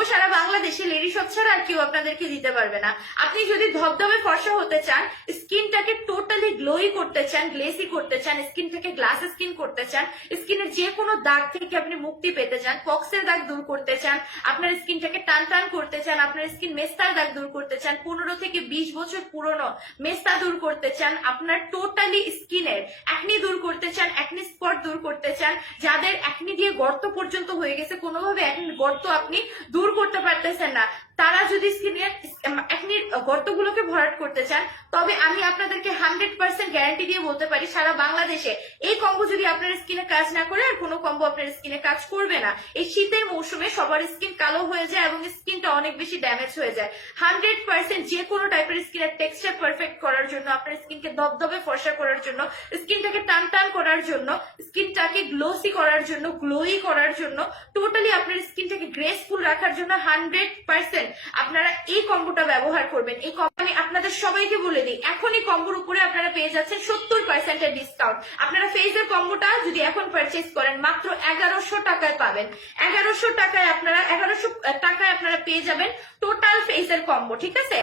Combo সারা বাংলাদেশে lady shop ছাড়া আর কেউ আপনাদেরকে দিতে পারবে না। আপনি যদি ধবধবে ফর্সা হতে চান, স্কিনটাকে টোটালি গ্লোই করতে চান, গ্লেসি করতে চান, স্কিনটাকে গ্লাস স্কিন করতে চান, স্কিনের যে কোনো দাগ থেকে আপনি মুক্তি পেতে চান, পক্সের দাগ দূর করতে চান, আপনার স্কিনটাকে টান টান করতে চান, আপনার স্কিন মেস্তার দাগ দূর করতে চান, 15 থেকে 20 বছর পুরনো মেস্তা দূর করতে চান, আপনার টোটালি স্কিনের অ্যাকনি দূর করতে চান, অ্যাকনি স্পট দূর করতে চান, যাদের অ্যাকনি দিয়ে গর্ত পর্যন্ত হয়ে গেছে, কোনোভাবে অ্যাকনির গর্ত আপনি দূর করতে পারতেছেন না, তারা যদি স্কিনের অ্যাকনির গর্তগুলোকে ভরাট করতে চান, তবে আমি আপনাদেরকে 100% গ্যারান্টি দিয়ে বলতে পারি সারা বাংলাদেশে এই কম্বো যদি আপনার স্কিনে কাজ না করে আর কোনো কম্বো আপনার স্কিনে কাজ করবে না। এই শীতের মৌসুমে সবার স্কিন কালো হয়ে যায় এবং স্কিনটা অনেক বেশি ড্যামেজ হয়ে যায়। 100% যে কোনো টাইপের স্কিনের টেক্সচার পারফেক্ট করার জন্য, আপনার স্কিনকে দবদবে ফর্সা করার জন্য, স্কিনটাকে টান টান করার জন্য, স্কিনটাকে গ্লোসি করার জন্য, গ্লোই করার জন্য, টোটালি আপনার স্কিনটাকে গ্রেসফুল রাখার জন্য 100% আপনারা এই কম্বোটা ব্যবহার করবেন। এই আমি আপনাদের সবাইকে বলে দিই, এখন এই কম্বোর উপরে আপনারা পেয়ে যাচ্ছেন 70% এর ডিসকাউন্ট। আপনারা ফেজের কম্বোটা যদি এখন পারচেজ করেন মাত্র 1100 টাকায় পাবেন। 1100 টাকায় আপনারা পেয়ে যাবেন টোটাল ফেজের কম্বো, ঠিক আছে।